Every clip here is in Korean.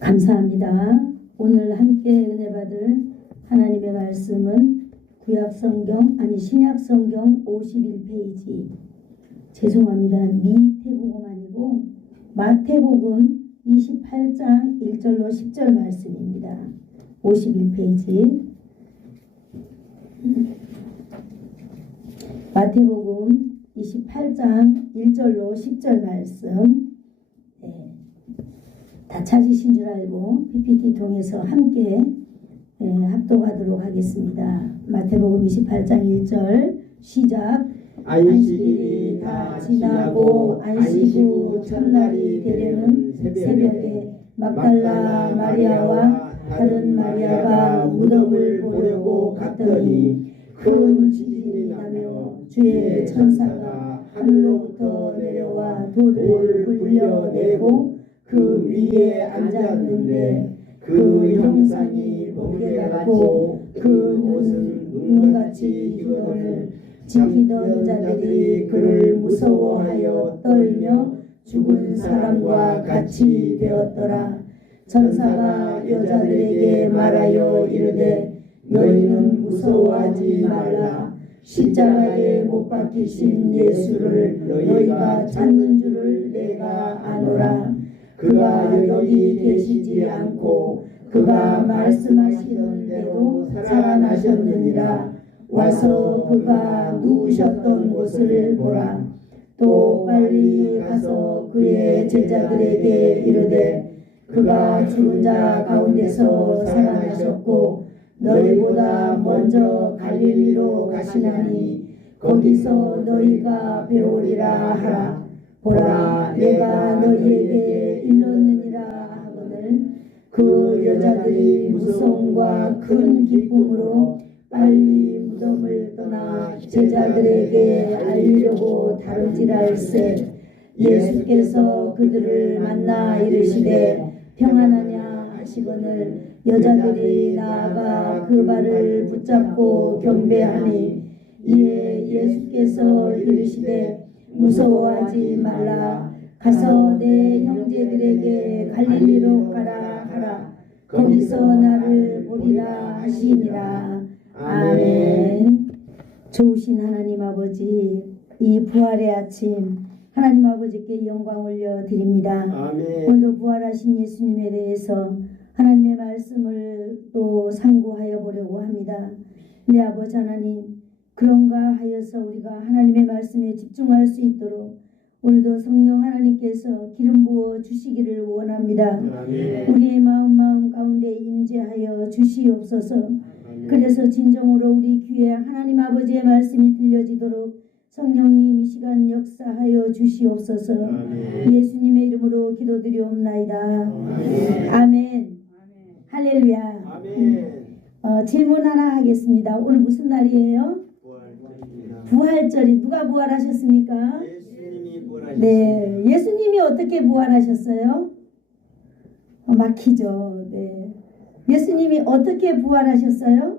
감사합니다. 오늘 함께 은혜 받을 하나님의 말씀은 신약성경 51페이지. 죄송합니다. 미태복음 아니고 마태복음 28장 1절로 10절 말씀입니다. 51페이지. 마태복음 28장 1절로 10절 말씀. 다 찾으신 줄 알고 PPT 통해서 함께 합독하도록 하겠습니다. 마태복음 28장 1절 시작. 안식일이 다 지나고 안식 후 첫날이 되려는 새벽에 막달라 마리아와 다른 마리아가 무덤을 보려고 갔더니 큰 지진이 나며 주의 천사가 하늘로부터 내려와 돌을 굴려내고 그 위에 앉았는데 그 형상이 번개 같고 그 옷은 눈같이 희거늘 지키던 자들이 그를 무서워하여 떨며 죽은 사람과 같이 되었더라. 천사가 여자들에게 말하여 이르되 너희는 무서워하지 말라. 십자가에 못 박히신 예수를 너희가 찾는 줄을 내가 아노라. 그가 여기 계시지 않고 그가 말씀하시던 대로 살아나셨느니라. 와서 그가 누우셨던 곳을 보라. 또 빨리 가서 그의 제자들에게 이르되 그가 죽은 자 가운데서 살아나셨고 너희보다 먼저 갈릴리로 가시나니 거기서 너희가 배우리라 하라. 보라, 내가 너희에게 일렀느니라 하거늘 그 여자들이 무서움과 큰 기쁨으로 빨리 무덤을 떠나 제자들에게 알리려고 다름질할세. 예수께서 그들을 만나 이르시되 평안하냐 하시거늘 여자들이 나아가 그 발을 붙잡고 경배하니 이에 예수께서 이르시되 무서워하지 말라. 가서 내 형제들에게 갈릴리로 가라 하라. 거기서 나를 보리라 하시니라. 아멘. 좋으신 하나님 아버지, 이 부활의 아침 하나님 아버지께 영광 올려드립니다. 아멘. 오늘도 부활하신 예수님에 대해서 하나님의 말씀을 또 상고하여 보려고 합니다. 네 아버지 하나님, 그런가 하여서 우리가 하나님의 말씀에 집중할 수 있도록 오늘도 성령 하나님께서 기름 부어 주시기를 원합니다. 아멘. 우리의 마음 가운데 임재하여 주시옵소서. 아멘. 그래서 진정으로 우리 귀에 하나님 아버지의 말씀이 들려지도록 성령님 이 시간 역사하여 주시옵소서. 아멘. 예수님의 이름으로 기도드리옵나이다. 아멘. 아멘. 할렐루야. 아멘. 질문 하나 하겠습니다. 오늘 무슨 날이에요? 부활절입니다. 부활절이 누가 부활하셨습니까? 예수님이 부활하셨습니다. 네, 예수님이 어떻게 부활하셨어요? 막히죠. 네, 예수님이 어떻게 부활하셨어요?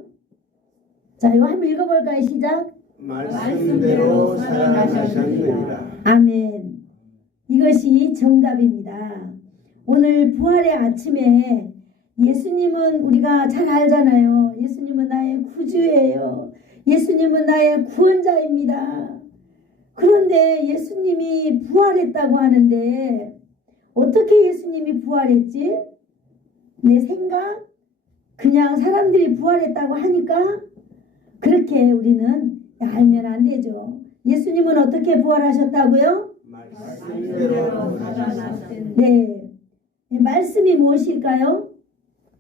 자, 이거 한번 읽어볼까요? 시작. 말씀대로 살아나셨느니라. 아멘. 이것이 정답입니다. 오늘 부활의 아침에 예수님은 우리가 잘 알잖아요. 예수님은 나의 구주예요. 예수님은 나의 구원자입니다. 그런데 예수님이 부활했다고 하는데 어떻게 예수님이 부활했지? 내 생각? 그냥 사람들이 부활했다고 하니까 그렇게 우리는 알면 안 되죠. 예수님은 어떻게 부활하셨다고요? 말씀대로 살아나셨느니라. 네. 말씀이 무엇일까요?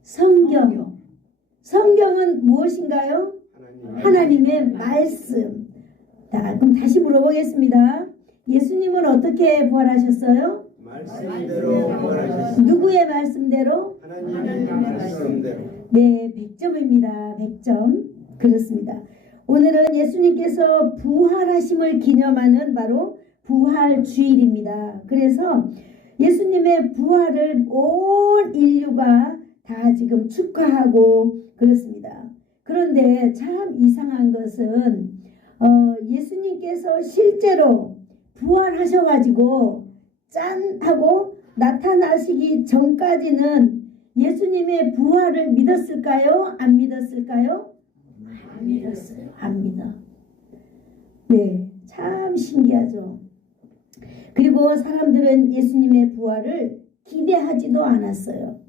성경. 성경은 무엇인가요? 하나님의 말씀. 자, 그럼 다시 물어보겠습니다. 예수님은 어떻게 부활하셨어요? 말씀대로 부활하셨습니다. 누구의 말씀대로? 하나님의 말씀대로. 네, 100점입니다. 100점. 그렇습니다. 오늘은 예수님께서 부활하심을 기념하는 바로 부활주일입니다. 그래서 예수님의 부활을 온 인류가 다 지금 축하하고 그렇습니다. 그런데 참 이상한 것은 예수님께서 실제로 부활하셔가지고 짠 하고 나타나시기 전까지는 예수님의 부활을 믿었을까요? 안 믿었을까요? 안 믿었어요. 안 믿어. 네, 참 신기하죠. 그리고 사람들은 예수님의 부활을 기대하지도 않았어요.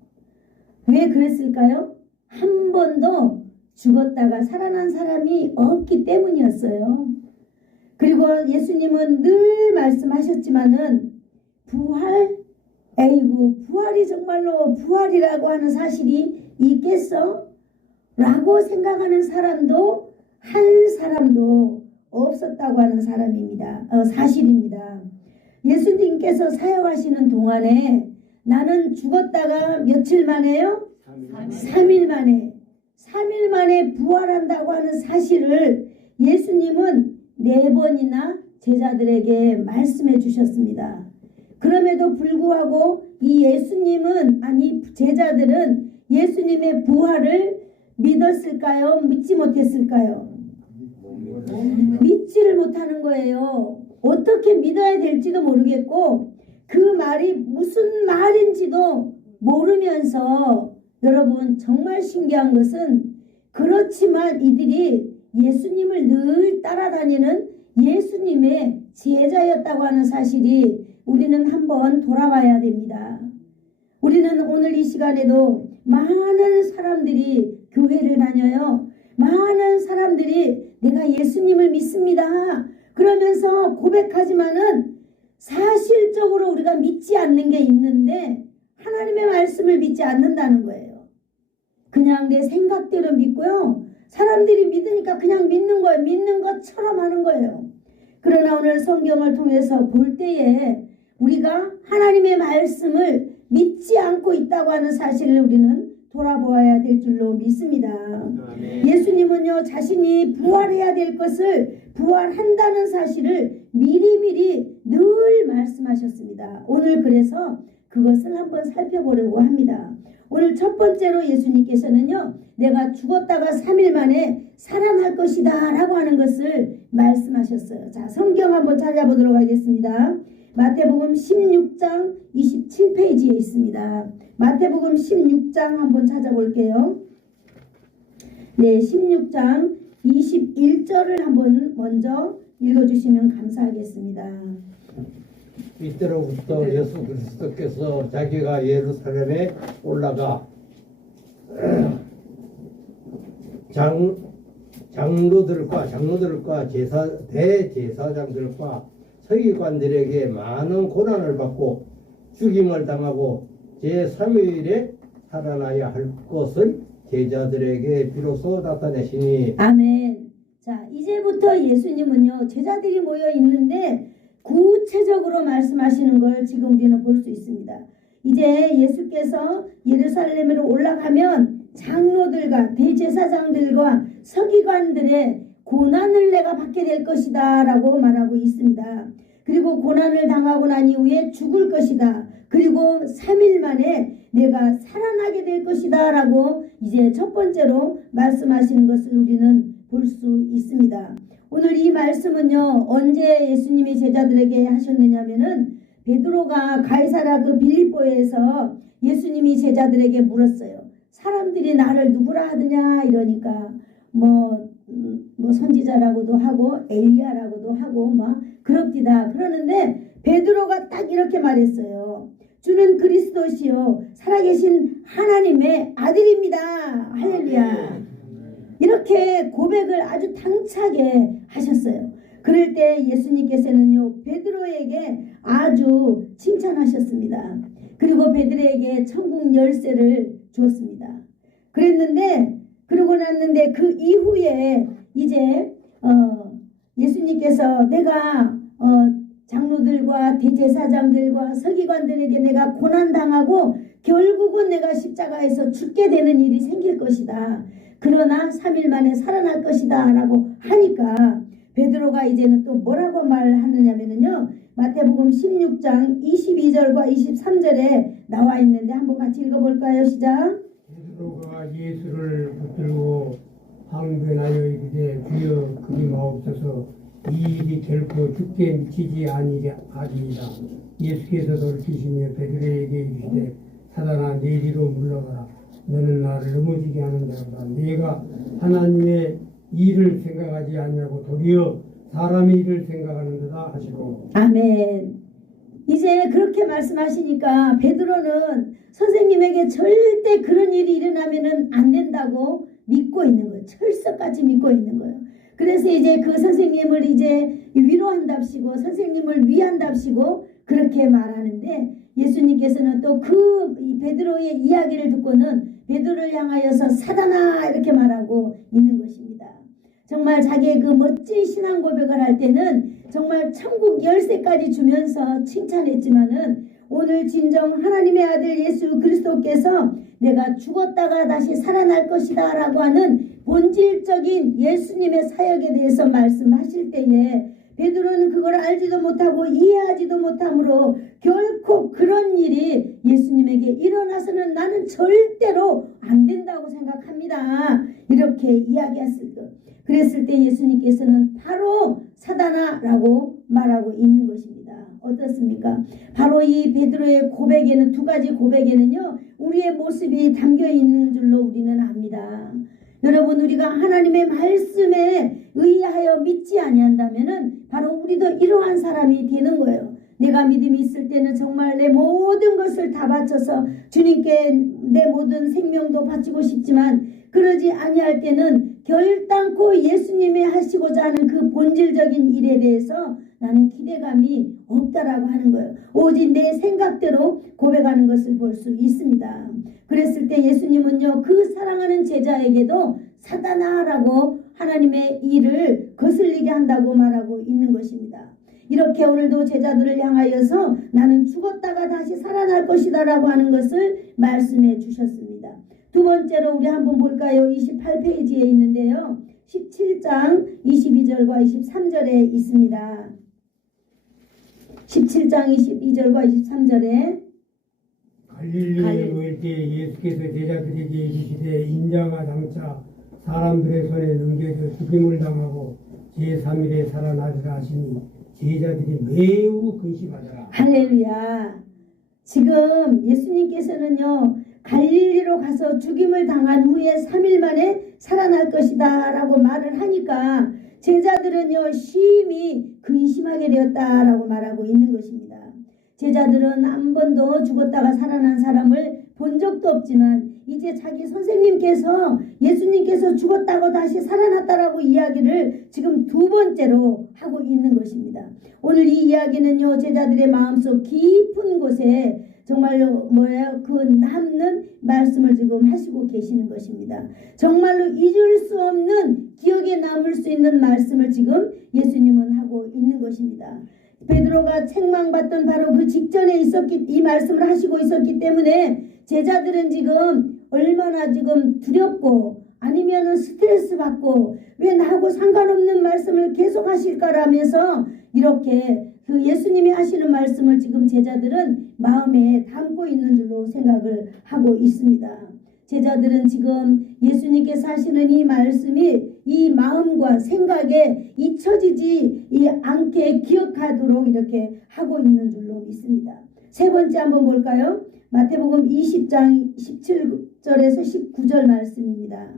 왜 그랬을까요? 한 번도 죽었다가 살아난 사람이 없기 때문이었어요. 그리고 예수님은 늘 말씀하셨지만은 에이구 부활이 정말로 부활이라고 하는 사실이 있겠어? 라고 생각하는 사람도 한 사람도 없었다고 하는 사실입니다. 예수님께서 사역하시는 동안에 나는 죽었다가 며칠 만에요? 3일 만에 부활한다고 하는 사실을 예수님은 4번이나 제자들에게 말씀해 주셨습니다. 그럼에도 불구하고 제자들은 예수님의 부활을 믿었을까요? 믿지 못했을까요? 믿지를 못하는 거예요. 어떻게 믿어야 될지도 모르겠고 그 말이 무슨 말인지도 모르면서 여러분 정말 신기한 것은 그렇지만 이들이 예수님을 늘 따라다니는 예수님의 제자였다고 하는 사실이 우리는 한번 돌아봐야 됩니다. 우리는 오늘 이 시간에도 많은 사람들이 교회를 다녀요. 많은 사람들이 내가 예수님을 믿습니다. 그러면서 고백하지만은 사실적으로 우리가 믿지 않는 게 있는데 하나님의 말씀을 믿지 않는다는 거예요. 그냥 내 생각대로 믿고요. 사람들이 믿으니까 그냥 믿는 거예요. 믿는 것처럼 하는 거예요. 그러나 오늘 성경을 통해서 볼 때에 우리가 하나님의 말씀을 믿지 않고 있다고 하는 사실을 우리는 돌아보아야 될 줄로 믿습니다. 아멘. 예수님은요 자신이 부활해야 될 것을 부활한다는 사실을 미리미리 늘 말씀하셨습니다. 오늘 그래서 그것을 한번 살펴보려고 합니다. 오늘 첫 번째로 예수님께서는요 내가 죽었다가 3일 만에 살아날 것이다 라고 하는 것을 말씀하셨어요. 자, 성경 한번 찾아보도록 하겠습니다. 마태복음 16장 27페이지에 있습니다. 마태복음 16장 한번 찾아볼게요. 네, 16장 21절을 한번 먼저 읽어주시면 감사하겠습니다. 이때로부터 예수 그리스도께서 자기가 예루살렘에 올라가 장로들과 대제사장들과 서기관들에게 많은 고난을 받고 죽임을 당하고 제3일에 살아나야 할 것을 제자들에게 비로소 나타내시니. 아멘. 자, 이제부터 예수님은요 제자들이 모여 있는데 구체적으로 말씀하시는 걸 지금 우리는 볼 수 있습니다. 이제 예수께서 예루살렘으로 올라가면 장로들과 대제사장들과 서기관들의 고난을 내가 받게 될 것이다 라고 말하고 있습니다. 그리고 고난을 당하고 난 이후에 죽을 것이다. 그리고 3일 만에 내가 살아나게 될 것이다 라고 이제 첫 번째로 말씀하시는 것을 우리는 볼 수 있습니다. 오늘 이 말씀은요 언제 예수님이 제자들에게 하셨느냐면은 베드로가 가이사라 그 빌립보에서 예수님이 제자들에게 물었어요. 사람들이 나를 누구라 하느냐 이러니까 뭐 선지자라고도 하고 엘리야라고도 하고 막 그럽디다. 그러는데 베드로가 딱 이렇게 말했어요. 주는 그리스도시요 살아계신 하나님의 아들입니다. 할렐루야. 이렇게 고백을 아주 당차게 하셨어요. 그럴 때 예수님께서는요 베드로에게 아주 칭찬하셨습니다. 그리고 베드로에게 천국 열쇠를 주었습니다. 그러고 났는데 그 이후에 이제 예수님께서 내가 장로들과 대제사장들과 서기관들에게 내가 고난당하고 결국은 내가 십자가에서 죽게 되는 일이 생길 것이다. 그러나 3일 만에 살아날 것이다 라고 하니까 베드로가 이제는 또 뭐라고 말하느냐면요 마태복음 16장 22절과 23절에 나와 있는데 한번 같이 읽어볼까요? 시작. 베드로가 예수를 붙들고 항변하여 이르되 주여 그리 마옵소서 이 일이 결코 죽게 미치지 아니리이다. 예수께서 돌이키시며 베드로에게 이르시되 사단아 내 뒤로 물러가라. 너는 나를 넘어지게 하는 자로다. 네가 하나님의 일을 생각하지 않냐고 도리어 사람의 일을 생각하는도다 하시고. 아멘. 이제 그렇게 말씀하시니까 베드로는 선생님에게 절대 그런 일이 일어나면은 안 된다고 믿고 있는 거예요. 철석같이 믿고 있는 거예요. 그래서 이제 그 선생님을 이제 위로한답시고 선생님을 위한답시고 그렇게 말하는데 예수님께서는 또 그 베드로의 이야기를 듣고는 베드로를 향하여서 사단아 이렇게 말하고 있는 것입니다. 정말 자기의 그 멋진 신앙 고백을 할 때는 정말 천국 열쇠까지 주면서 칭찬했지만은 오늘 진정 하나님의 아들 예수 그리스도께서 내가 죽었다가 다시 살아날 것이다 라고 하는 본질적인 예수님의 사역에 대해서 말씀하실 때에 베드로는 그걸 알지도 못하고 이해하지도 못하므로 결코 그런 일이 예수님에게 일어나서는 나는 절대로 안 된다고 생각합니다. 이렇게 이야기했을 때 그랬을 때 예수님께서는 바로 사단아 라고 말하고 있는 것입니다. 어떻습니까? 바로 이 베드로의 고백에는 두 가지 고백에는요 우리의 모습이 담겨 있는 줄로 우리는 압니다. 여러분 우리가 하나님의 말씀에 의하여 믿지 아니한다면은 바로 우리도 이러한 사람이 되는 거예요. 내가 믿음이 있을 때는 정말 내 모든 것을 다 바쳐서 주님께 내 모든 생명도 바치고 싶지만 그러지 아니할 때는 결단코 예수님이 하시고자 하는 그 본질적인 일에 대해서 나는 기대감이 없다라고 하는 거예요. 오직 내 생각대로 고백하는 것을 볼 수 있습니다. 그랬을 때 예수님은요 그 사랑하는 제자에게도 사단아라고 하나님의 일을 거슬리게 한다고 말하고 있는 것입니다. 이렇게 오늘도 제자들을 향하여서 나는 죽었다가 다시 살아날 것이다 라고 하는 것을 말씀해 주셨습니다. 두 번째로 우리 한번 볼까요? 28페이지에 있는데요. 17장 22절과 23절에 있습니다. 17장 22절과 23절에 갈릴리에 모일 때 예수께서 제자들에게 이르시되 인자가 장차 사람들의 손에 넘겨져 죽임을 당하고 제3일에 살아나리라 하시니 제자들이 매우 근심하더라. 할렐루야. 지금 예수님께서는요 갈릴리로 가서 죽임을 당한 후에 3일 만에 살아날 것이다 라고 말을 하니까 제자들은요 심히 근심하게 되었다라고 말하고 있는 것입니다. 제자들은 한 번도 죽었다가 살아난 사람을 본 적도 없지만 이제 자기 선생님께서 예수님께서 죽었다고 다시 살아났다라고 이야기를 지금 두 번째로 하고 있는 것입니다. 오늘 이 이야기는요 제자들의 마음속 깊은 곳에 정말로 그 남는 말씀을 지금 하시고 계시는 것입니다. 정말로 잊을 수 없는 기억에 남을 수 있는 말씀을 지금 예수님은 하고 있는 것입니다. 베드로가 책망받던 바로 그 직전에 이 말씀을 하시고 있었기 때문에 제자들은 지금 얼마나 지금 두렵고 아니면은 스트레스 받고 왜 나하고 상관없는 말씀을 계속 하실까라면서 이렇게 그 예수님이 하시는 말씀을 지금 제자들은 마음에 담고 있는 줄로 생각을 하고 있습니다. 제자들은 지금 예수님께서 하시는 이 말씀이 이 마음과 생각에 잊혀지지 않게 기억하도록 이렇게 하고 있는 줄로 믿습니다. 세 번째 한번 볼까요? 마태복음 20장 17절에서 19절 말씀입니다.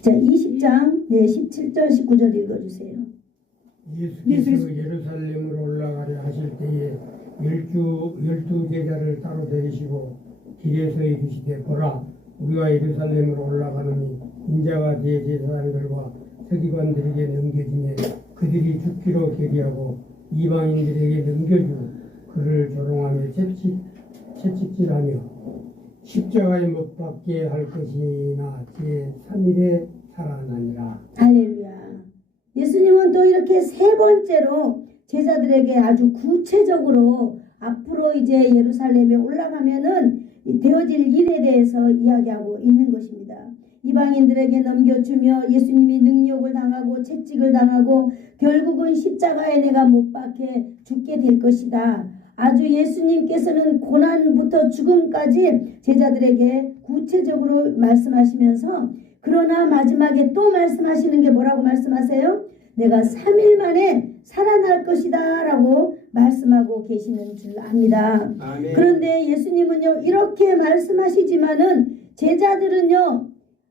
자, 20장 17절 19절 읽어주세요. 예수께서 예루살렘으로 올라가려 하실 때에 열두 제자를 따로 데리시고 길에서 이르시되 보라 우리가 예루살렘으로 올라가느니 인자가 대제사장들과 서기관들에게 넘겨지며 그들이 죽기로 계기하고 이방인들에게 넘겨주 그를 조롱하며 채찍질하며 십자가에 못 박게 할 것이나 제3일에 살아나니라. 할렐루야. 예수님은 또 이렇게 세 번째로 제자들에게 아주 구체적으로 앞으로 이제 예루살렘에 올라가면은 되어질 일에 대해서 이야기하고 있는 것입니다. 이방인들에게 넘겨주며 예수님이 능욕을 당하고 채찍을 당하고 결국은 십자가에 내가 못 박혀 죽게 될 것이다. 아주 예수님께서는 고난부터 죽음까지 제자들에게 구체적으로 말씀하시면서 그러나 마지막에 또 말씀하시는 게 뭐라고 말씀하세요? 내가 3일 만에 살아날 것이다 라고 말씀하고 계시는 줄 압니다. 아멘. 그런데 예수님은요 이렇게 말씀하시지만은 제자들은요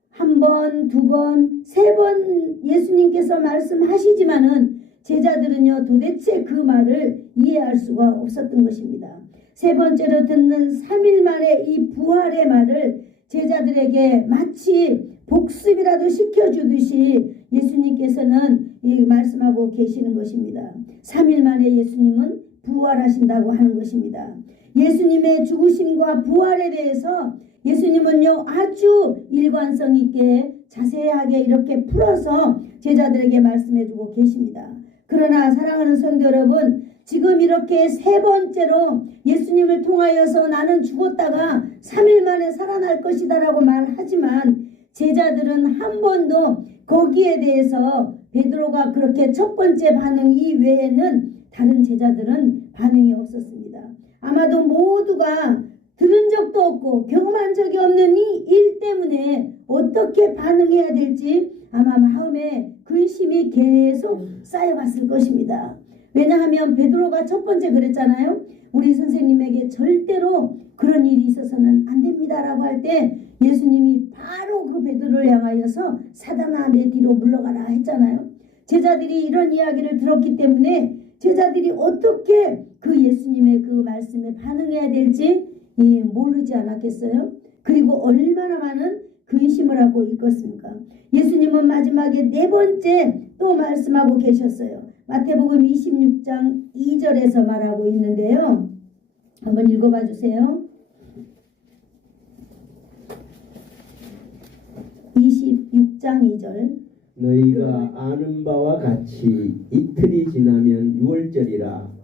한 번, 두 번, 세 번 예수님께서 말씀하시지만은 제자들은요 도대체 그 말을 이해할 수가 없었던 것입니다. 세 번째로 듣는 3일 만에 이 부활의 말을 제자들에게 마치 복습이라도 시켜주듯이 예수님께서는 말씀하고 계시는 것입니다. 3일 만에 예수님은 부활하신다고 하는 것입니다. 예수님의 죽으심과 부활에 대해서 예수님은요 아주 일관성 있게 자세하게 이렇게 풀어서 제자들에게 말씀해주고 계십니다. 그러나 사랑하는 성도 여러분, 지금 이렇게 세 번째로 예수님을 통하여서 나는 죽었다가 3일 만에 살아날 것이다 라고 말하지만 제자들은 한 번도 거기에 대해서 베드로가 그렇게 첫 번째 반응 이외에는 다른 제자들은 반응이 없었습니다. 아마도 모두가 들은 적도 없고 경험한 적이 없는 이 일 때문에 어떻게 반응해야 될지 아마 마음에 근심이 계속 쌓여갔을 것입니다. 왜냐하면 베드로가 첫 번째 그랬잖아요. 우리 선생님에게 절대로 그런 일이 있어서는 안 됩니다라고 할 때 예수님이 바로 그 베드로를 향하여서 사단아 내 뒤로 물러가라 했잖아요. 제자들이 이런 이야기를 들었기 때문에 제자들이 어떻게 그 예수님의 그 말씀에 반응해야 될지 모르지 않았겠어요? 그리고 얼마나 많은 근심을 하고 있겠습니까? 예수님은 마지막에 네 번째 또 말씀하고 계셨어요. 마태복음 26장 2절에서 말하고 있는데요. 한번 읽어봐 주세요. 26장 2절. 너희가 아는 바와 같이 이틀이 지나면 유월절이라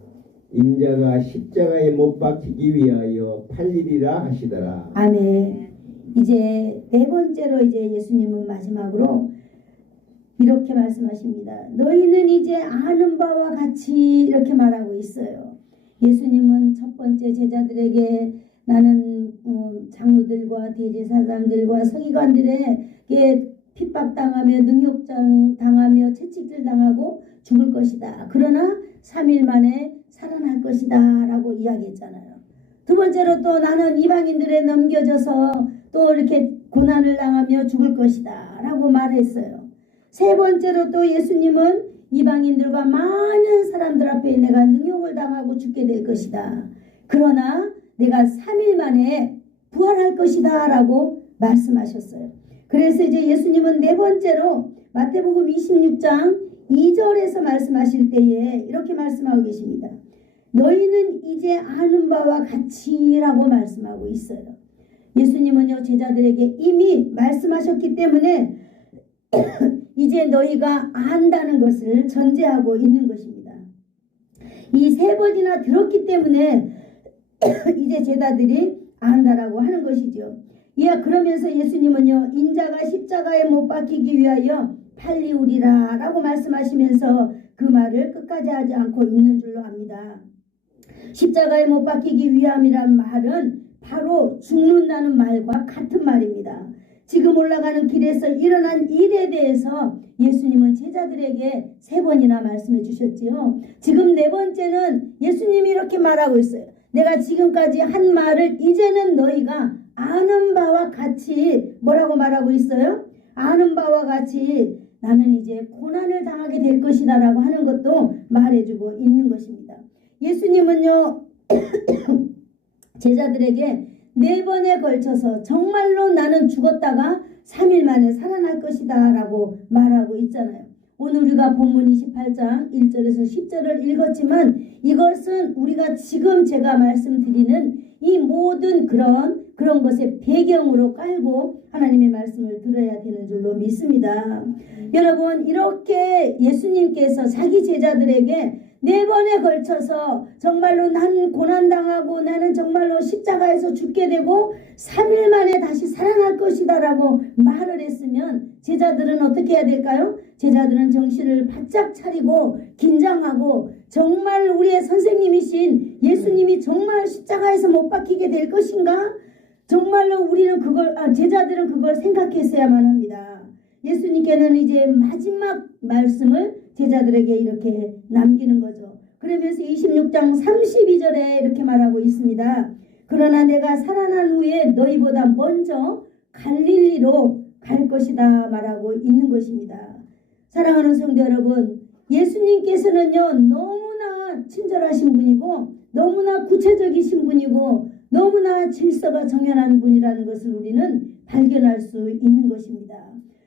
인자가 십자가에 못 박히기 위하여 팔리리라 하시더라. 아멘. 이제 네 번째로 이제 예수님은 마지막으로 이렇게 말씀하십니다. 너희는 이제 아는 바와 같이 이렇게 말하고 있어요. 예수님은 첫 번째 제자들에게 나는 장로들과 대제사장들과 서기관들에게 핍박당하며 능욕당하며 채찍질 당하고 죽을 것이다. 그러나 3일 만에 살아날 것이다 라고 이야기했잖아요. 두 번째로 또 나는 이방인들에 넘겨져서 또 이렇게 고난을 당하며 죽을 것이다 라고 말했어요. 세 번째로 또 예수님은 이방인들과 많은 사람들 앞에 내가 능욕을 당하고 죽게 될 것이다. 그러나 내가 3일 만에 부활할 것이다 라고 말씀하셨어요. 그래서 이제 예수님은 네 번째로 마태복음 26장 2절에서 말씀하실 때에 이렇게 말씀하고 계십니다. 너희는 이제 아는 바와 같이라고 말씀하고 있어요. 예수님은요 제자들에게 이미 말씀하셨기 때문에 이제 너희가 안다는 것을 전제하고 있는 것입니다. 이 세 번이나 들었기 때문에 이제 제자들이 안다라고 하는 것이죠. 그러면서 예수님은요 인자가 십자가에 못 박히기 위하여 팔리우리라 라고 말씀하시면서 그 말을 끝까지 하지 않고 있는 줄로 압니다. 십자가에 못 박히기 위함이란 말은 바로 죽는다는 말과 같은 말입니다. 지금 올라가는 길에서 일어난 일에 대해서 예수님은 제자들에게 세 번이나 말씀해 주셨지요. 지금 네 번째는 예수님이 이렇게 말하고 있어요. 내가 지금까지 한 말을 이제는 너희가 아는 바와 같이 뭐라고 말하고 있어요? 아는 바와 같이 나는 이제 고난을 당하게 될 것이다 라고 하는 것도 말해주고 있는 것입니다. 예수님은요 제자들에게 네 번에 걸쳐서 정말로 나는 죽었다가 3일 만에 살아날 것이다 라고 말하고 있잖아요. 오늘 우리가 본문 28장 1절에서 10절을 읽었지만 이것은 우리가 지금 제가 말씀드리는 이 모든 그런 것의 배경으로 깔고 하나님의 말씀을 들어야 되는 줄로 믿습니다. 여러분 이렇게 예수님께서 자기 제자들에게 네 번에 걸쳐서 정말로 난 고난당하고 나는 정말로 십자가에서 죽게 되고 3일 만에 다시 살아날 것이다 라고 말을 했으면 제자들은 어떻게 해야 될까요? 제자들은 정신을 바짝 차리고 긴장하고 정말 우리의 선생님이신 예수님이 정말 십자가에서 못 박히게 될 것인가? 정말로 우리는 제자들은 그걸 생각했어야만 합니다. 예수님께는 이제 마지막 말씀을 제자들에게 이렇게 남기는 거죠. 그러면서 26장 32절에 이렇게 말하고 있습니다. 그러나 내가 살아난 후에 너희보다 먼저 갈릴리로 갈 것이다 말하고 있는 것입니다. 사랑하는 성도 여러분, 예수님께서는요 너무나 친절하신 분이고 너무나 구체적이신 분이고 너무나 질서가 정연한 분이라는 것을 우리는 발견할 수 있는 것입니다.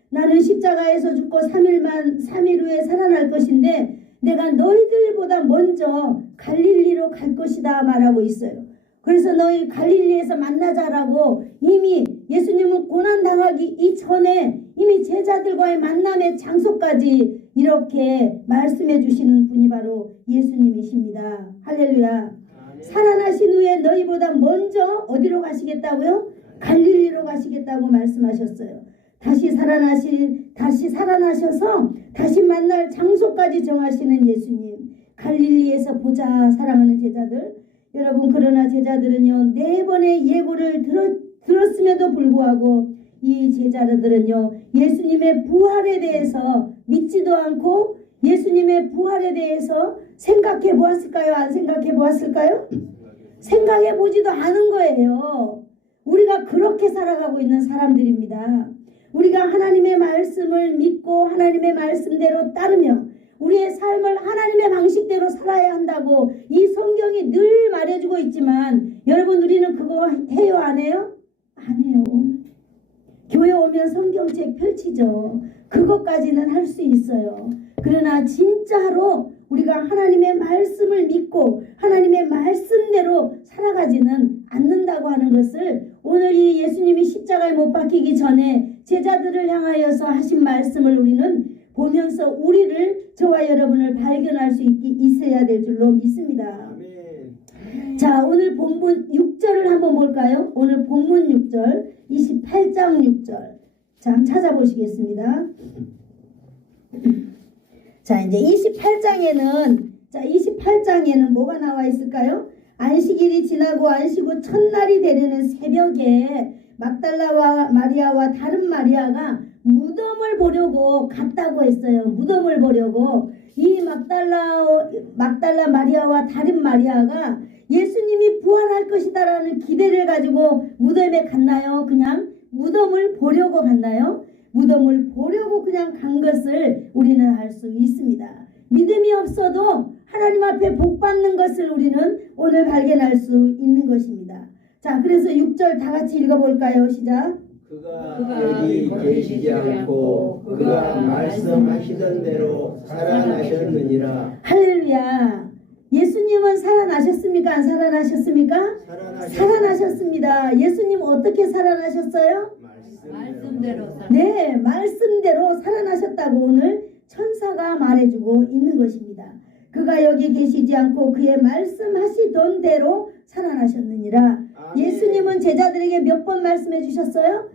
나는 십자가에서 죽고 3일 후에 살아날 것인데 내가 너희들보다 먼저 갈릴리로 갈 것이다 말하고 있어요. 그래서 너희 갈릴리에서 만나자라고 이미 예수님은 고난당하기 이전에 이미 제자들과의 만남의 장소까지 이렇게 말씀해 주시는 분이 바로 예수님이십니다. 할렐루야. 살아나신 후에 너희보다 먼저 어디로 가시겠다고요? 갈릴리로 가시겠다고 말씀하셨어요. 다시 살아나셔서 다시 만날 장소까지 정하시는 예수님. 갈릴리에서 보자. 사랑하는 제자들. 여러분, 그러나 제자들은요 4번의 예고를 들었음에도 불구하고 이 제자들은요 예수님의 부활에 대해서 믿지도 않고 예수님의 부활에 대해서 생각해 보았을까요? 안 생각해 보았을까요? 생각해 보지도 않은 거예요. 우리가 그렇게 살아가고 있는 사람들입니다. 우리가 하나님의 말씀을 믿고 하나님의 말씀대로 따르며 우리의 삶을 하나님의 방식대로 살아야 한다고 이 성경이 늘 말해주고 있지만 여러분, 우리는 그거 해요? 안 해요? 안 해요. 교회 오면 성경책 펼치죠. 그것까지는 할 수 있어요. 그러나 진짜로 우리가 하나님의 말씀을 믿고 하나님의 말씀대로 살아가지는 않는다고 하는 것을 오늘 이 예수님이 십자가에 못 박히기 전에 제자들을 향하여서 하신 말씀을 우리는 보면서 우리를, 저와 여러분을 발견할 수 있어야 될 줄로 믿습니다. 아멘. 자, 오늘 본문 6절을 한번 볼까요? 오늘 본문 6절 28장 6절 자, 한번 찾아보시겠습니다. 자, 이제 28장에는 뭐가 나와 있을까요? 안식일이 지나고 안식 후 첫날이 되려는 새벽에 막달라 마리아와 다른 마리아가 무덤을 보려고 갔다고 했어요. 무덤을 보려고. 이 막달라 마리아와 다른 마리아가 예수님이 부활할 것이다라는 기대를 가지고 무덤에 갔나요? 그냥 무덤을 보려고 갔나요? 무덤을 보려고 그냥 간 것을 우리는 알 수 있습니다. 믿음이 없어도 하나님 앞에 복 받는 것을 우리는 오늘 발견할 수 있는 것입니다. 자, 그래서 6절 다 같이 읽어볼까요? 시작. 그가 여기 계시지 않고 그가 말씀하시던 대로 살아나셨느니라. 할렐루야. 예수님은 살아나셨습니까? 안 살아나셨습니까? 살아나셨습니다. 예수님 어떻게 살아나셨어요? 말씀대로. 네, 말씀대로 살아나셨다고 오늘 천사가 말해주고 있는 것입니다. 그가 여기 계시지 않고 그의 말씀하시던 대로 살아나셨느니라. 아멘. 예수님은 제자들에게 몇 번 말씀해 주셨어요?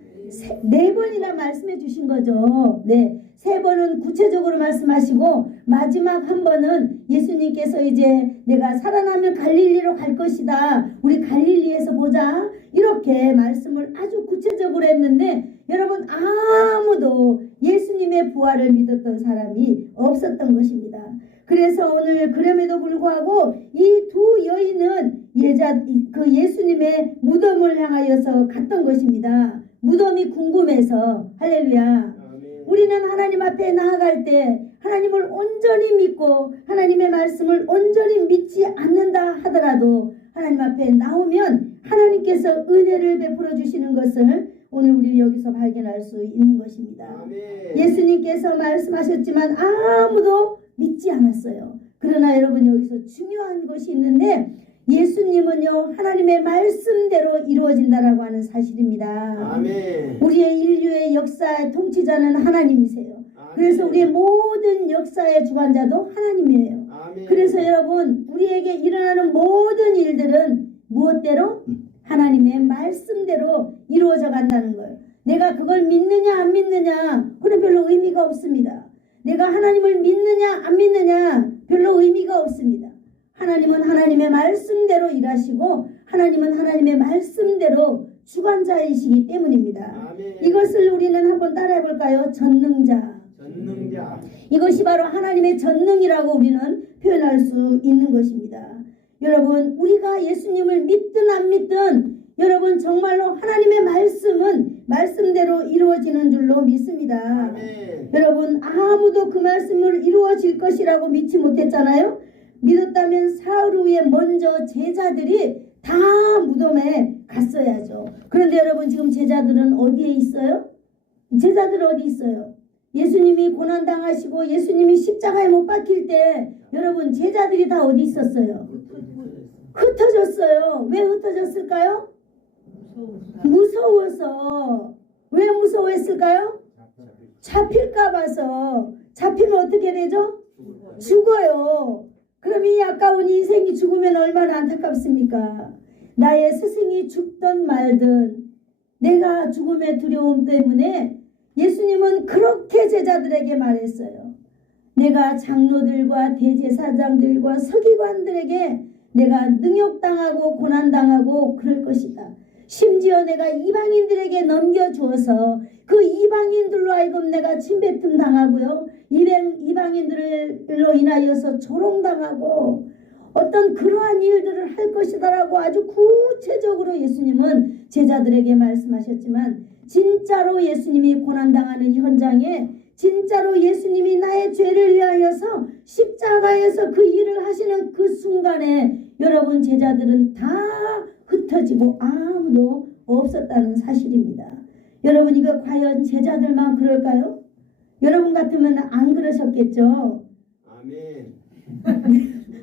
4번이나 말씀해 주신 거죠. 네, 3번은 구체적으로 말씀하시고 마지막 한 번은 예수님께서 이제 내가 살아나면 갈릴리로 갈 것이다. 우리 갈릴리에서 보자. 이렇게 말씀을 아주 구체적으로 했는데 여러분, 아무도 예수님의 부활을 믿었던 사람이 없었던 것입니다. 그래서 오늘 그럼에도 불구하고 이 두 여인은 예수님의 무덤을 향하여서 갔던 것입니다. 무덤이 궁금해서. 할렐루야. 아멘. 우리는 하나님 앞에 나아갈 때 하나님을 온전히 믿고 하나님의 말씀을 온전히 믿지 않는다 하더라도 하나님 앞에 나오면 하나님께서 은혜를 베풀어 주시는 것을 오늘 우리 여기서 발견할 수 있는 것입니다. 아멘. 예수님께서 말씀하셨지만 아무도 믿지 않았어요. 그러나 여러분, 여기서 중요한 것이 있는데 예수님은요 하나님의 말씀대로 이루어진다라고 하는 사실입니다. 아멘. 우리의 인류의 역사의 통치자는 하나님이세요. 아멘. 그래서 우리의 모든 역사의 주관자도 하나님이에요. 아멘. 그래서 여러분, 우리에게 일어나는 모든 일들은 무엇대로? 하나님의 말씀대로 이루어져 간다는 거예요. 내가 그걸 믿느냐 안 믿느냐 그건 별로 의미가 없습니다. 내가 하나님을 믿느냐 안 믿느냐 별로 의미가 없습니다. 하나님은 하나님의 말씀대로 일하시고 하나님은 하나님의 말씀대로 주관자이시기 때문입니다. 아멘. 이것을 우리는 한번 따라해 볼까요? 전능자. 전능자. 이것이 바로 하나님의 전능이라고 우리는 표현할 수 있는 것입니다. 여러분, 우리가 예수님을 믿든 안 믿든 여러분 정말로 하나님의 말씀은 말씀대로 이루어지는 줄로 믿습니다. 아멘. 여러분, 아무도 그 말씀을 이루어질 것이라고 믿지 못했잖아요. 믿었다면 사흘 후에 먼저 제자들이 다 무덤에 갔어야죠. 그런데 여러분, 지금 제자들은 어디에 있어요? 제자들 어디 있어요? 예수님이 고난당하시고 예수님이 십자가에 못 박힐 때 여러분 제자들이 다 어디 있었어요? 흩어졌어요. 왜 흩어졌을까요? 무서워서. 왜 무서워했을까요? 잡힐까 봐서. 잡히면 어떻게 되죠? 죽어요. 그럼 이 아까운 인생이 죽으면 얼마나 안타깝습니까? 나의 스승이 죽든 말든 내가 죽음의 두려움 때문에 예수님은 그렇게 제자들에게 말했어요. 내가 장로들과 대제사장들과 서기관들에게 내가 능욕당하고 고난당하고 그럴 것이다. 심지어 내가 이방인들에게 넘겨주어서 그 이방인들로 하여금 내가 침뱉음 당하고요. 이방인들로 인하여서 조롱당하고 어떤 그러한 일들을 할 것이다라고 아주 구체적으로 예수님은 제자들에게 말씀하셨지만 진짜로 예수님이 고난당하는 현장에 진짜로 예수님이 나의 죄를 위하여서 십자가에서 그 일을 하시는 그 순간에 여러분 제자들은 다 흩어지고 아무도 없었다는 사실입니다. 여러분 이거 과연 제자들만 그럴까요? 여러분 같으면 안 그러셨겠죠? 아멘.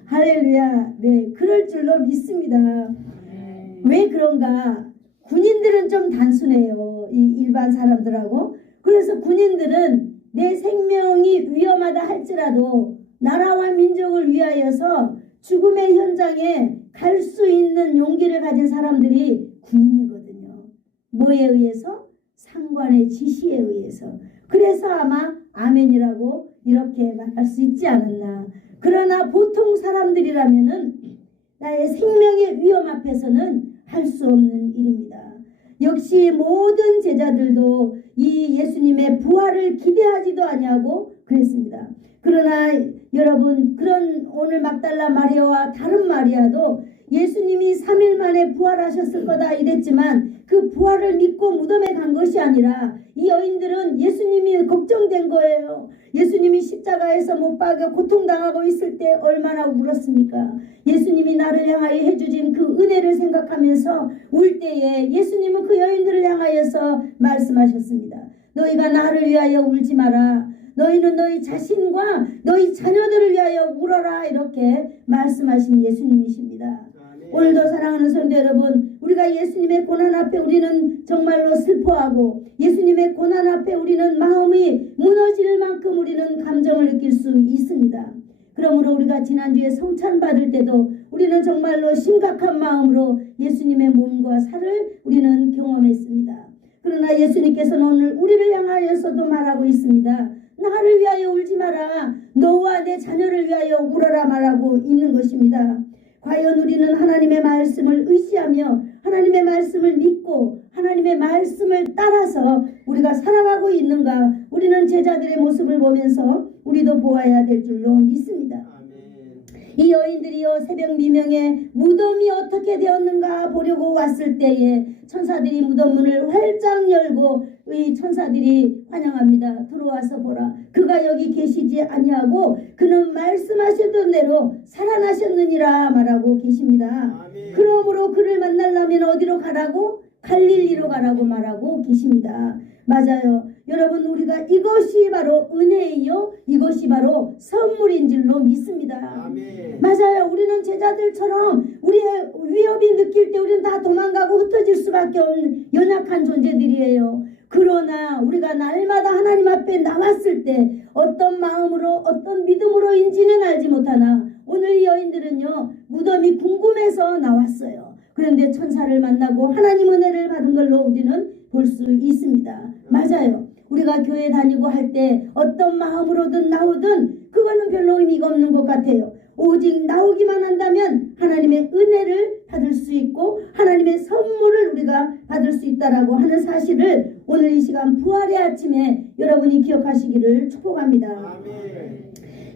할렐루야. 네, 그럴 줄로 믿습니다. 왜 그런가? 군인들은 좀 단순해요. 이 일반 사람들하고. 그래서 군인들은 내 생명이 위험하다 할지라도 나라와 민족을 위하여서 죽음의 현장에 갈 수 있는 용기를 가진 사람들이 군인이거든요. 뭐에 의해서? 상관의 지시에 의해서. 그래서 아마 아멘이라고 이렇게 말할 수 있지 않았나. 그러나 보통 사람들이라면은 나의 생명의 위험 앞에서는 할 수 없는 일입니다. 역시 모든 제자들도 이 예수님의 부활을 기대하지도 아니하고 그랬습니다. 그러나 여러분 그런 오늘 막달라 마리아와 다른 마리아도 예수님이 3일 만에 부활하셨을 거다 이랬지만 그 부활을 믿고 무덤에 간 것이 아니라 이 여인들은 예수님이 걱정된 거예요. 예수님이 십자가에서 못 박여 고통당하고 있을 때 얼마나 울었습니까? 예수님이 나를 향하여 해주신 그 은혜를 생각하면서 울 때에 예수님은 그 여인들을 향하여서 말씀하셨습니다. 너희가 나를 위하여 울지 마라. 너희는 너희 자신과 너희 자녀들을 위하여 울어라. 이렇게 말씀하신 예수님이십니다. 오늘도 사랑하는 성도 여러분, 우리가 예수님의 고난 앞에 우리는 정말로 슬퍼하고 예수님의 고난 앞에 우리는 마음이 무너질 만큼 우리는 감정을 느낄 수 있습니다. 그러므로 우리가 지난주에 성찬 받을 때도 우리는 정말로 심각한 마음으로 예수님의 몸과 살을 우리는 경험했습니다. 그러나 예수님께서는 오늘 우리를 향하여서도 말하고 있습니다. 나를 위하여 울지 마라. 너와 내 자녀를 위하여 울어라 말하고 있는 것입니다. 과연 우리는 하나님의 말씀을 의지하며 하나님의 말씀을 믿고 하나님의 말씀을 따라서 우리가 살아가고 있는가? 우리는 제자들의 모습을 보면서 우리도 보아야 될 줄로 믿습니다. 이 여인들이요 새벽 미명에 무덤이 어떻게 되었는가 보려고 왔을 때에 천사들이 무덤 문을 활짝 열고 이 천사들이 환영합니다. 들어와서 보라. 그가 여기 계시지 아니하고 그는 말씀하셨던 대로 살아나셨느니라 말하고 계십니다. 아멘. 그러므로 그를 만나려면 어디로 가라고? 갈릴리로 가라고 말하고 계십니다. 맞아요. 여러분 우리가 이것이 바로 은혜이요 이것이 바로 선물인 줄로 믿습니다. 아멘. 맞아요. 우리는 제자들처럼 우리의 위협이 느낄 때 우리는 다 도망가고 흩어질 수밖에 없는 연약한 존재들이에요. 그러나 우리가 날마다 하나님 앞에 나왔을 때 어떤 마음으로 어떤 믿음으로인지는 알지 못하나 오늘 이 여인들은요 무덤이 궁금해서 나왔어요. 그런데 천사를 만나고 하나님 은혜를 받은 걸로 우리는 볼 수 있습니다. 맞아요. 우리가 교회 다니고 할 때 어떤 마음으로든 나오든 그거는 별로 의미가 없는 것 같아요. 오직 나오기만 한다면 하나님의 은혜를 받을 수 있고 하나님의 선물을 우리가 받을 수 있다라고 하는 사실을 오늘 이 시간 부활의 아침에 여러분이 기억하시기를 축복합니다. 아멘.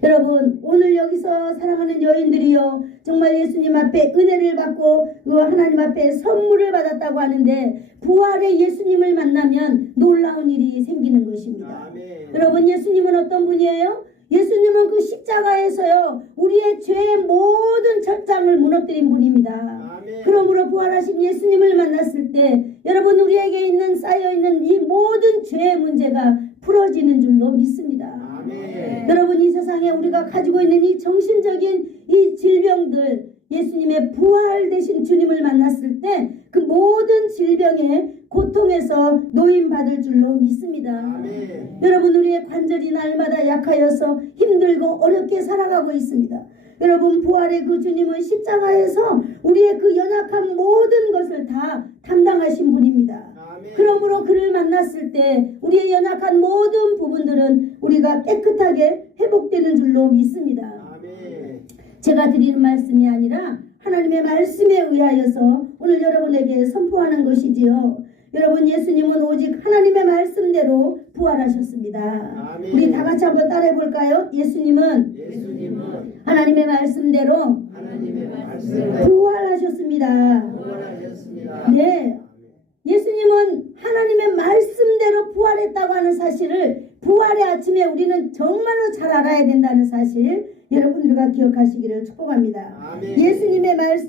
여러분 오늘 여기서 사랑하는 여인들이요 정말 예수님 앞에 은혜를 받고 그 하나님 앞에 선물을 받았다고 하는데 부활의 예수님을 만나면 놀라운 일이 생기는 것입니다. 아멘. 여러분 예수님은 어떤 분이에요? 예수님은 그 십자가에서요 우리의 죄의 모든 철장을 무너뜨린 분입니다. 아멘. 그러므로 부활하신 예수님을 만났을 때 여러분 우리에게 있는 쌓여있는 이 모든 죄의 문제가 풀어지는 줄로 믿습니다. 아멘. 여러분 이 세상에 우리가 가지고 있는 이 정신적인 이 질병들 예수님의 부활되신 주님을 만났을 때 그 모든 질병의 고통에서 노임받을 줄로 믿습니다. 아멘. 여러분 우리의 관절이 날마다 약하여서 힘들고 어렵게 살아가고 있습니다. 여러분 부활의 그 주님은 십자가에서 우리의 그 연약한 모든 것을 다 담당하신 분입니다. 아멘. 그러므로 그를 만났을 때 우리의 연약한 모든 부분들은 우리가 깨끗하게 회복되는 줄로 믿습니다. 아멘. 제가 드리는 말씀이 아니라 하나님의 말씀에 의하여서 오늘 여러분에게 선포하는 것이지요. 여러분 예수님은 오직 하나님의 말씀대로 부활하셨습니다. 아멘. 우리 다 같이 한번 따라해 볼까요? 예수님은 하나님의 말씀대로 하나님의 말씀을 부활하셨습니다. 부활하셨습니다. 네. 예수님은 하나님의 말씀대로 부활했다고 하는 사실을 부활의 아침에 우리는 정말로 잘 알아야 된다는 사실 여러분들과 기억하시기를 축복합니다. 아멘.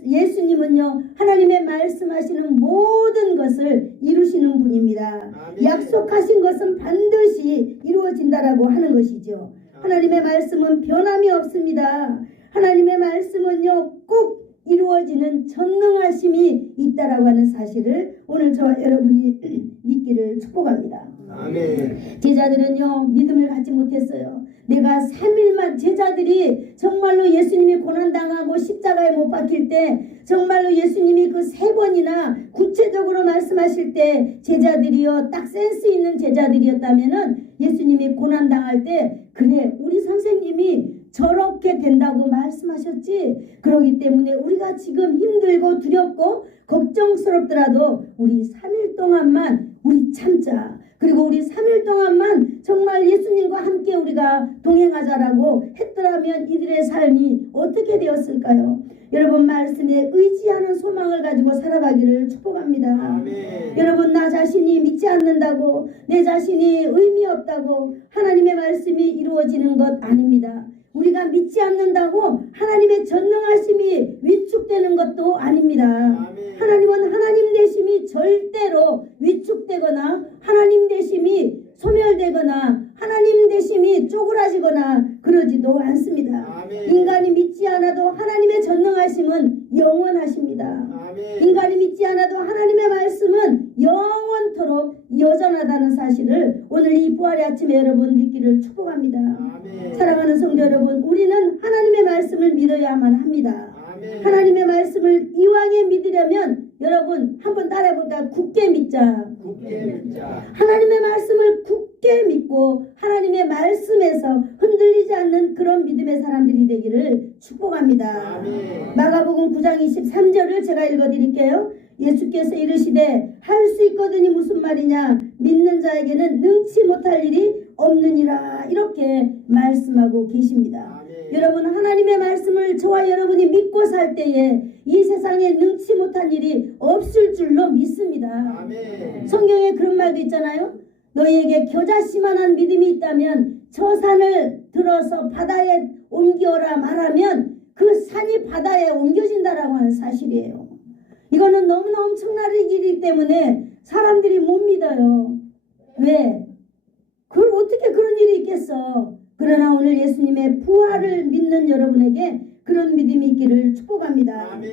예수님은요 하나님의 말씀하시는 모든 것을 이루시는 분입니다. 아멘. 약속하신 것은 반드시 이루어진다라고 하는 것이죠. 하나님의 말씀은 변함이 없습니다. 하나님의 말씀은요 꼭 이루어지는 전능하심이 있다라고 하는 사실을 오늘 저와 여러분이 믿기를 축복합니다. 아멘. 제자들은요 믿음을 갖지 못했어요. 내가 3일만 제자들이 정말로 예수님이 고난당하고 십자가에 못 박힐 때 정말로 예수님이 그 3번이나 구체적으로 말씀하실 때 제자들이요 딱 센스 있는 제자들이었다면은 예수님이 고난당할 때 그래 우리 선생님이 저렇게 된다고 말씀하셨지. 그러기 때문에 우리가 지금 힘들고 두렵고 걱정스럽더라도 우리 3일 동안만 우리 참자. 그리고 우리 3일 동안만 정말 예수님과 함께 우리가 동행하자라고 했더라면 이들의 삶이 어떻게 되었을까요? 여러분 말씀에 의지하는 소망을 가지고 살아가기를 축복합니다. 아멘. 여러분 나 자신이 믿지 않는다고 내 자신이 의미 없다고 하나님의 말씀이 이루어지는 것 아닙니다. 우리가 믿지 않는다고 하나님의 전능하심이 위축되는 것도 아닙니다. 아멘. 하나님은 하나님 되심이 절대로 위축되거나 하나님 되심이 소멸되거나 하나님 되심이 쪼그라지거나 그러지도 않습니다. 아멘. 인간이 믿지 않아도 하나님의 전능하심은 영원하십니다. 아멘. 인간이 믿지 않아도 하나님의 말씀은 영원토록 여전하다는 사실을 오늘 이 부활의 아침에 여러분 믿기를 축복합니다. 아멘. 사랑하는 성도 여러분, 우리는 하나님의 말씀을 믿어야만 합니다. 아멘. 하나님의 말씀을 이왕에 믿으려면 여러분 한번 따라해볼까요? 굳게 믿자. 굳게 믿자. 하나님의 말씀을 굳게 믿고 하나님의 말씀에서 흔들리지 않는 그런 믿음의 사람들이 되기를 축복합니다. 아멘. 마가복음 9장 23절을 제가 읽어드릴게요. 예수께서 이르시되 할 수 있거든이 무슨 말이냐, 믿는 자에게는 능치 못할 일이 없느니라, 이렇게 말씀하고 계십니다. 아멘. 여러분 하나님의 말씀을 저와 여러분이 믿고 살 때에 이 세상에 능치 못한 일이 없을 줄로 믿습니다. 아멘. 성경에 그런 말도 있잖아요. 너희에게 겨자씨만한 믿음이 있다면 저 산을 들어서 바다에 옮겨라 말하면 그 산이 바다에 옮겨진다라고 하는 사실이에요. 이거는 너무나 엄청난 일이기 때문에 사람들이 못 믿어요. 왜? 그걸 어떻게 그런 일이 있겠어? 그러나 오늘 예수님의 부활을 믿는 여러분에게 그런 믿음이 있기를 축복합니다. 아멘.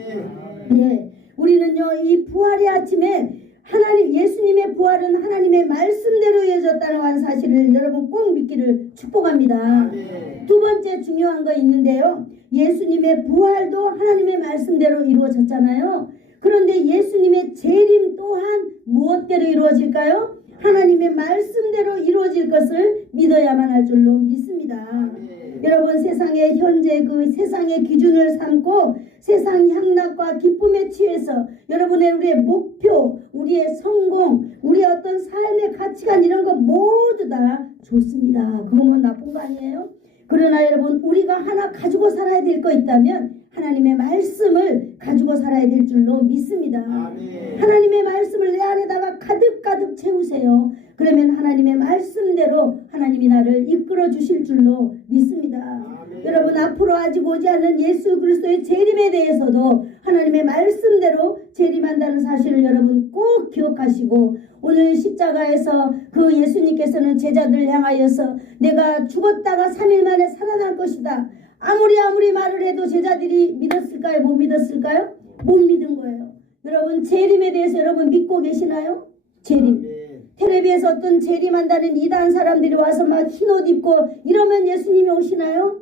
예, 우리는요 이 부활의 아침에 하나님 예수님의 부활은 하나님의 말씀대로 이어졌다는 하는 사실을 여러분 꼭 믿기를 축복합니다. 아멘. 두 번째 중요한 거 있는데요. 예수님의 부활도 하나님의 말씀대로 이루어졌잖아요. 그런데 예수님의 재림 또한 무엇대로 이루어질까요? 하나님의 말씀대로 이루어질 것을 믿어야만 할 줄로 믿습니다. 아멘. 여러분, 세상의 현재 그 세상의 기준을 삼고 세상 향락과 기쁨에 취해서 여러분의 우리의 목표, 우리의 성공, 우리의 어떤 삶의 가치관 이런 거 모두 다 좋습니다. 그거면 나쁜 거 아니에요? 그러나 여러분, 우리가 하나 가지고 살아야 될 거 있다면 하나님의 말씀을 가지고 살아야 될 줄로 믿습니다. 아멘. 하나님의 말씀을 내 안에다가 가득 채우세요. 그러면 하나님의 말씀대로 하나님이 나를 이끌어 주실 줄로 믿습니다. 아멘. 여러분, 앞으로 아직 오지 않는 예수 그리스도의 재림에 대해서도 하나님의 말씀대로 재림한다는 사실을 여러분 꼭 기억하시고, 오늘 십자가에서 그 예수님께서는 제자들을 향하여서 내가 죽었다가 3일 만에 살아날 것이다, 아무리 말을 해도 제자들이 믿었을까요? 못 믿었을까요? 못 믿은 거예요. 여러분, 재림에 대해서 여러분 믿고 계시나요? 재림. 아멘. 텔레비에서 어떤 재림한다는 이단 사람들이 와서 막 흰옷 입고 이러면 예수님이 오시나요?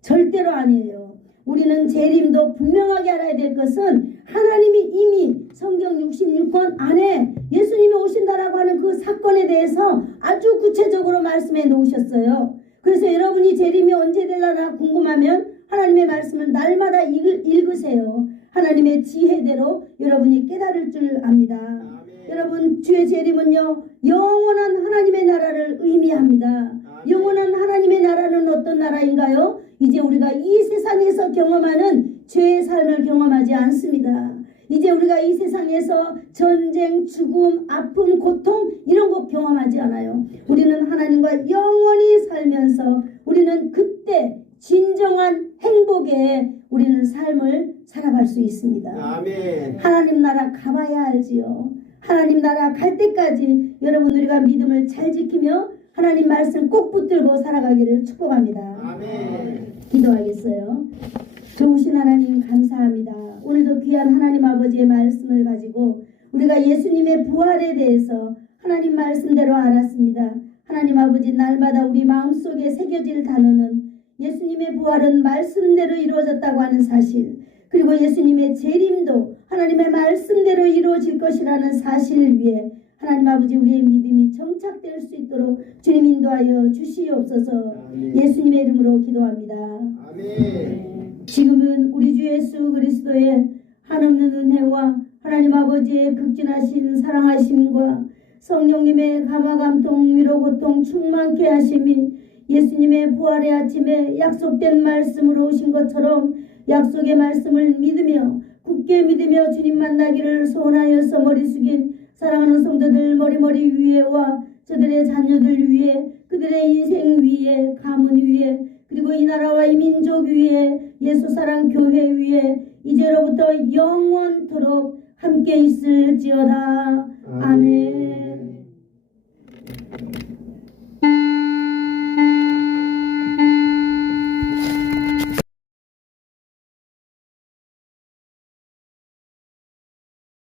절대로 아니에요. 우리는 재림도 분명하게 알아야 될 것은 하나님이 이미 성경 66권 안에 예수님이 오신다라고 하는 그 사건에 대해서 아주 구체적으로 말씀해 놓으셨어요. 그래서 여러분이 재림이 언제 되려나 궁금하면 하나님의 말씀을 날마다 읽으세요. 하나님의 지혜대로 여러분이 깨달을 줄 압니다. 아멘. 여러분, 주의 재림은요, 영원한 하나님의 나라를 의미합니다. 아멘. 영원한 하나님의 나라는 어떤 나라인가요? 이제 우리가 이 세상에서 경험하는 죄의 삶을 경험하지 않습니다. 이제 우리가 이 세상에서 전쟁, 죽음, 아픔, 고통 이런 거 경험하지 않아요. 우리는 하나님과 영원히 살면서 우리는 그때 진정한 행복에 우리는 삶을 살아갈 수 있습니다. 아멘. 하나님 나라 가봐야 알지요. 하나님 나라 갈 때까지 여러분, 우리가 믿음을 잘 지키며 하나님 말씀 꼭 붙들고 살아가기를 축복합니다. 아멘. 기도하겠어요. 좋으신 하나님 감사합니다. 오늘도 귀한 하나님 아버지의 말씀을 가지고 우리가 예수님의 부활에 대해서 하나님 말씀대로 알았습니다. 하나님 아버지, 날마다 우리 마음속에 새겨질 단어는 예수님의 부활은 말씀대로 이루어졌다고 하는 사실, 그리고 예수님의 재림도 하나님의 말씀대로 이루어질 것이라는 사실을 위해 하나님 아버지, 우리의 믿음이 정착될 수 있도록 주님 인도하여 주시옵소서. 아멘. 예수님의 이름으로 기도합니다. 아멘. 지금은 우리 주 예수 그리스도의 한없는 은혜와 하나님 아버지의 극진하신 사랑하심과 성령님의 감화감통 위로 고통 충만케 하심이 예수님의 부활의 아침에 약속된 말씀으로 오신 것처럼 약속의 말씀을 믿으며 굳게 믿으며 주님 만나기를 소원하여서 머리 숙인 사랑하는 성도들 머리 위에와 저들의 자녀들 위에, 그들의 인생 위에, 가문 위에, 그리고 이 나라와 이 민족 위에, 예수사랑 교회 위에 이제로부터 영원토록 함께 있을지어다. 아멘.